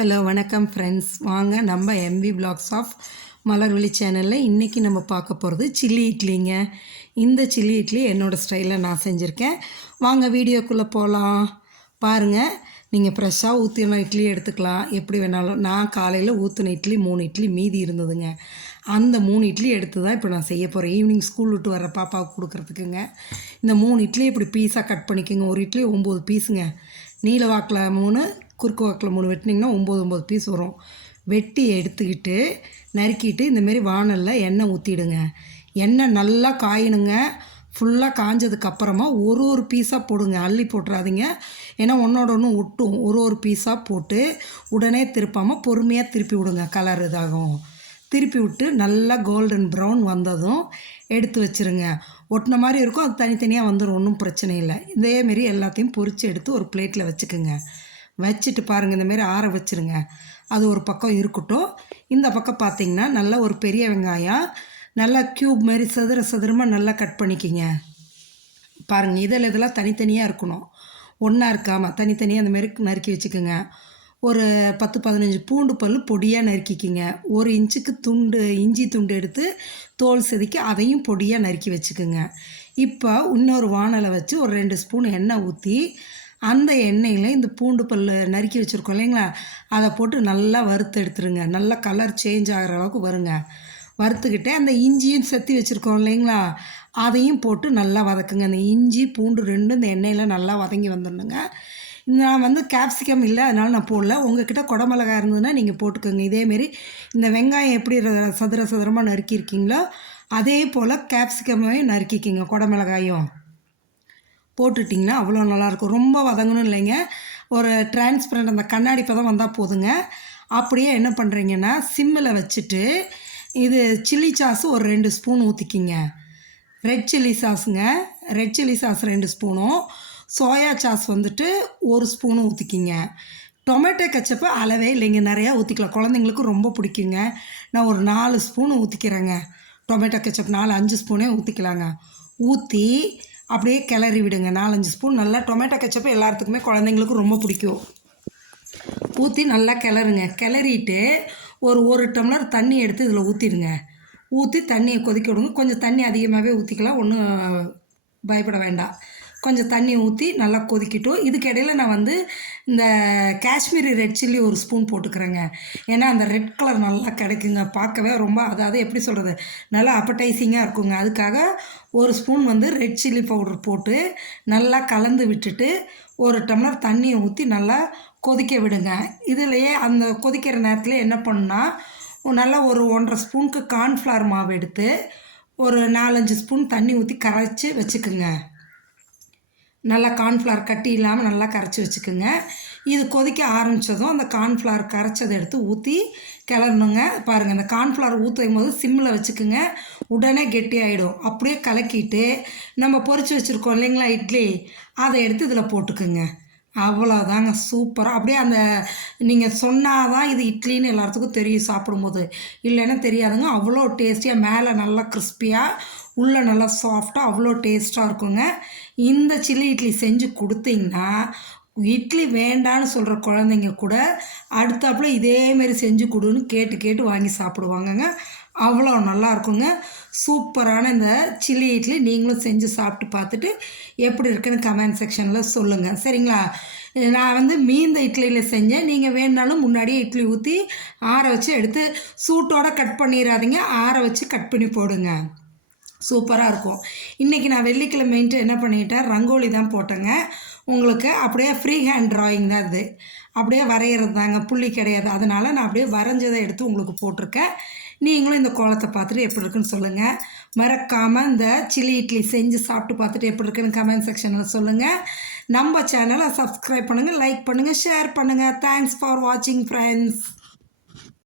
Hello வணக்கம் friends. வாங்க நம்ம எம்வி பிளாக்ஸ் ஆஃப் மலர்விழி சேனலில் இன்றைக்கி நம்ம பார்க்க போகிறது சில்லி இட்லிங்க. இந்த சில்லி இட்லி என்னோடய ஸ்டைலில் நான் செஞ்சுருக்கேன். வாங்க வீடியோக்குள்ளே போகலாம். பாருங்கள், நீங்கள் ஃப்ரெஷ்ஷாக ஊற்றின இட்லி எடுத்துக்கலாம், எப்படி வேணாலும். நான் காலையில் ஊற்றின இட்லி 3 இட்லி மீதி இருந்ததுங்க. அந்த 3 இட்லி எடுத்து தான் இப்போ நான் செய்ய போகிறேன். ஈவினிங் ஸ்கூல் விட்டு வர பாப்பாவுக்கு கொடுக்குறதுக்குங்க. இந்த 3 இட்லி இப்படி பீஸாக கட் பண்ணிக்கோங்க. ஒரு இட்லி 9 பீஸுங்க. நீல வாக்கில் 3, குறுக்கு வாக்கில் 3 வெட்டினீங்கன்னா 9 பீஸ் வரும். வெட்டி எடுத்துக்கிட்டு நறுக்கிட்டு இந்தமாரி வானலில் எண்ணெய் ஊற்றிடுங்க. எண்ணெய் நல்லா காயணுங்க. ஃபுல்லாக காஞ்சதுக்கப்புறமா ஒரு பீஸாக போடுங்க, அள்ளி போட்டுறாதீங்க. ஏன்னா ஒன்றோட ஒன்று ஒட்டும். ஒரு பீஸாக போட்டு உடனே திருப்பாமல் பொறுமையாக திருப்பி விடுங்க. கலர் இதாகும். திருப்பி விட்டு நல்லா கோல்டன் ப்ரௌன் வந்ததும் எடுத்து வச்சுருங்க. ஒட்டின மாதிரி இருக்கும், அது தனித்தனியாக வந்துடும், ஒன்றும் பிரச்சனை இல்லை. இதேமாரி எல்லாத்தையும் பொரித்து எடுத்து ஒரு பிளேட்டில் வச்சுக்கோங்க. வச்சுட்டு பாருங்கள், இந்தமாரி ஆற வச்சுருங்க. அது ஒரு பக்கம் இருக்கட்டும். இந்த பக்கம் பார்த்திங்கன்னா நல்லா ஒரு பெரிய வெங்காயம் நல்லா க்யூப் மாதிரி சதுரமாக நல்லா கட் பண்ணிக்கிங்க. பாருங்கள், இதெல்லாம் தனித்தனியாக இருக்கணும், ஒன்றா இருக்காமல் தனித்தனியாக அந்தமாரி நறுக்கி வச்சுக்கோங்க. ஒரு 10-15 பூண்டு பல் பொடியாக நறுக்கிக்கிங்க. 1 இன்ச்சுக்கு இஞ்சி துண்டு எடுத்து தோல் செதுக்கி அதையும் பொடியாக நறுக்கி வச்சுக்கோங்க. இப்போ இன்னொரு வானலை வச்சு ஒரு 2 ஸ்பூன் எண்ணெய் ஊற்றி அந்த எண்ணெயில் இந்த பூண்டு பல் நறுக்கி வச்சுருக்கோம் இல்லைங்களா, அதை போட்டு நல்லா வறுத்து எடுத்துருங்க. நல்லா கலர் சேஞ்ச் ஆகிற அளவுக்கு வருங்க. வறுத்துக்கிட்டே அந்த இஞ்சியும் செத்தி வச்சுருக்கோம் இல்லைங்களா, அதையும் போட்டு நல்லா வதக்குங்க. அந்த இஞ்சி பூண்டு 2 இந்த எண்ணெயில் நல்லா வதங்கி வந்துடணுங்க. நான் கேப்சிகம் இல்லை, அதனால் நான் போடல. உங்கள்கிட்ட குடமிளகாய் இருந்ததுன்னா நீங்கள் போட்டுக்கோங்க. இதேமாரி இந்த வெங்காயம் எப்படி சதுரமாக நறுக்கியிருக்கீங்களோ அதே போல் கேப்சிகமையும் நறுக்கிக்கிங்க. குடமிளகாயும் போட்டுட்டிங்கன்னா அவ்வளோ நல்லாயிருக்கும். ரொம்ப வதங்கணும் இல்லைங்க, ஒரு டிரான்ஸ்பரண்ட் அந்த கண்ணாடி பதம் வந்தால் போதுங்க. அப்படியே என்ன பண்ணுறீங்கன்னா சிம்மில் வச்சுட்டு இது சில்லி சாஸு ஒரு 2 ஸ்பூன் ஊற்றிக்கிங்க. ரெட் சில்லி சாஸுங்க. ரெட் சில்லி சாஸ் 2 ஸ்பூனும், சோயா சாஸ் 1 ஸ்பூனும் ஊற்றிக்கிங்க. டொமேட்டோ கெச்சப்பு அளவே இல்லைங்க, நிறையா ஊற்றிக்கலாம். குழந்தைங்களுக்கு ரொம்ப பிடிக்குங்க. நான் ஒரு 4 ஸ்பூன் ஊற்றிக்கிறேங்க. டொமேட்டோ கெச்சப் 4-5 ஸ்பூனே ஊற்றிக்கலாங்க. ஊற்றி அப்படியே கிளறி விடுங்க. 4-5 ஸ்பூன் நல்லா டொமேட்டோ கெச்சப்பு எல்லாத்துக்குமே குழந்தைங்களுக்கு ரொம்ப பிடிக்கும். ஊற்றி நல்லா கிளறுங்க. கிளறிட்டு ஒரு டம்ளர் தண்ணி எடுத்து இதில் ஊற்றிடுங்க. ஊற்றி தண்ணியை கொதிக்க விடுங்க. கொஞ்சம் தண்ணி அதிகமாகவே ஊற்றிக்கலாம், ஒன்றும் பயப்பட வேண்டாம். கொஞ்சம் தண்ணி ஊற்றி நல்லா கொதிக்கட்டும். இதுக்கிடையில் நான் இந்த காஷ்மீரி ரெட் சில்லி 1 ஸ்பூன் போட்டுக்கிறேங்க. ஏன்னா அந்த ரெட் கலர் நல்லா கிடைக்குங்க, பார்க்கவே ரொம்ப அதாவது எப்படி சொல்கிறது, நல்லா அப்படைசிங்காக இருக்குங்க. அதுக்காக 1 ஸ்பூன் ரெட் சில்லி பவுடர் போட்டு நல்லா கலந்து விட்டுட்டு 1 டம்ளர் தண்ணியை ஊற்றி நல்லா கொதிக்க விடுங்க. இதுலேயே அந்த கொதிக்கிற நேரத்தில் என்ன பண்ணுன்னா நல்லா ஒரு 1.5 ஸ்பூனுக்கு கார்ன்ஃப்ளவர் மாவு எடுத்து ஒரு 4-5 ஸ்பூன் தண்ணி ஊற்றி கரைச்சி வச்சுக்குங்க. நல்லா கார்ன்ஃப்ளவர் கட்டி இல்லாமல் நல்லா கரைச்சி வச்சுக்குங்க. இது கொதிக்க ஆரம்பித்ததும் அந்த கார்ன்ஃப்ளவர் கரைச்சதை எடுத்து ஊற்றி கிளறணுங்க. பாருங்கள், அந்த கார்ன்ஃப்ளவர் ஊற்றும் போது சிம்மில் வச்சுக்குங்க, உடனே கெட்டி ஆகிடும். அப்படியே கலக்கிட்டு நம்ம பொரிச்சு வச்சுருக்கோம் இல்லைங்களா இட்லி, அதை எடுத்து இதில் போட்டுக்குங்க. அவ்வளோதாங்க, சூப்பராக. அப்படியே அந்த நீங்கள் சொன்னால் தான் இது இட்லின்னு எல்லாத்துக்கும் தெரியும் சாப்பிடும்போது, இல்லைன்னா தெரியாதுங்க. அவ்வளோ டேஸ்டியாக, மேலே நல்லா கிறிஸ்பியாக, உள்ளே நல்லா சாஃப்டாக, அவ்வளோ டேஸ்ட்டாக இருக்குங்க. இந்த சில்லி இட்லி செஞ்சு கொடுத்தீங்கன்னா இட்லி வேண்டான்னு சொல்கிற குழந்தைங்க கூட அடுத்தாப்புல இதேமாரி செஞ்சு கொடுன்னு கேட்டு வாங்கி சாப்பிடுவாங்கங்க. அவ்வளோ நல்லா இருக்குங்க. சூப்பரான இந்த சில்லி இட்லி நீங்களும் செஞ்சு சாப்பிட்டு பார்த்துட்டு எப்படி இருக்குன்னு கமெண்ட் செக்ஷனில் சொல்லுங்கள், சரிங்களா? நான் மீந்த இட்லியில் செஞ்சேன். நீங்கள் வேணுனாலும் முன்னாடியே இட்லி ஊற்றி ஆற வச்சு எடுத்து சூட்டோடு கட் பண்ணிடாதீங்க, ஆற வச்சு கட் பண்ணி போடுங்க. சூப்பராக இருக்கும். இன்றைக்கி நான் வெள்ளிக்கிழமைன்ட்டு என்ன பண்ணிட்டேன், ரங்கோலி தான் போட்டேங்க. உங்களுக்கு அப்படியே ஃப்ரீ ஹேண்ட் ட்ராயிங் தான் இது, அப்படியே வரைகிறது தாங்க, புள்ளி கிடையாது. அதனால் நான் அப்படியே வரைஞ்சதை எடுத்து உங்களுக்கு போட்டிருக்கேன். நீங்களும் இந்த கோலத்தை பார்த்துட்டு எப்படி இருக்குன்னு சொல்லுங்கள். மறக்காமல் இந்த சில்லி இட்லி செஞ்சு சாப்பிட்டு பார்த்துட்டு எப்படி இருக்குன்னு கமெண்ட் செக்ஷனில் சொல்லுங்கள். நம்ம சேனலை சப்ஸ்கிரைப் பண்ணுங்கள், லைக் பண்ணுங்கள், ஷேர் பண்ணுங்கள். தேங்க்ஸ் ஃபார் வாட்சிங் ஃப்ரெண்ட்ஸ்.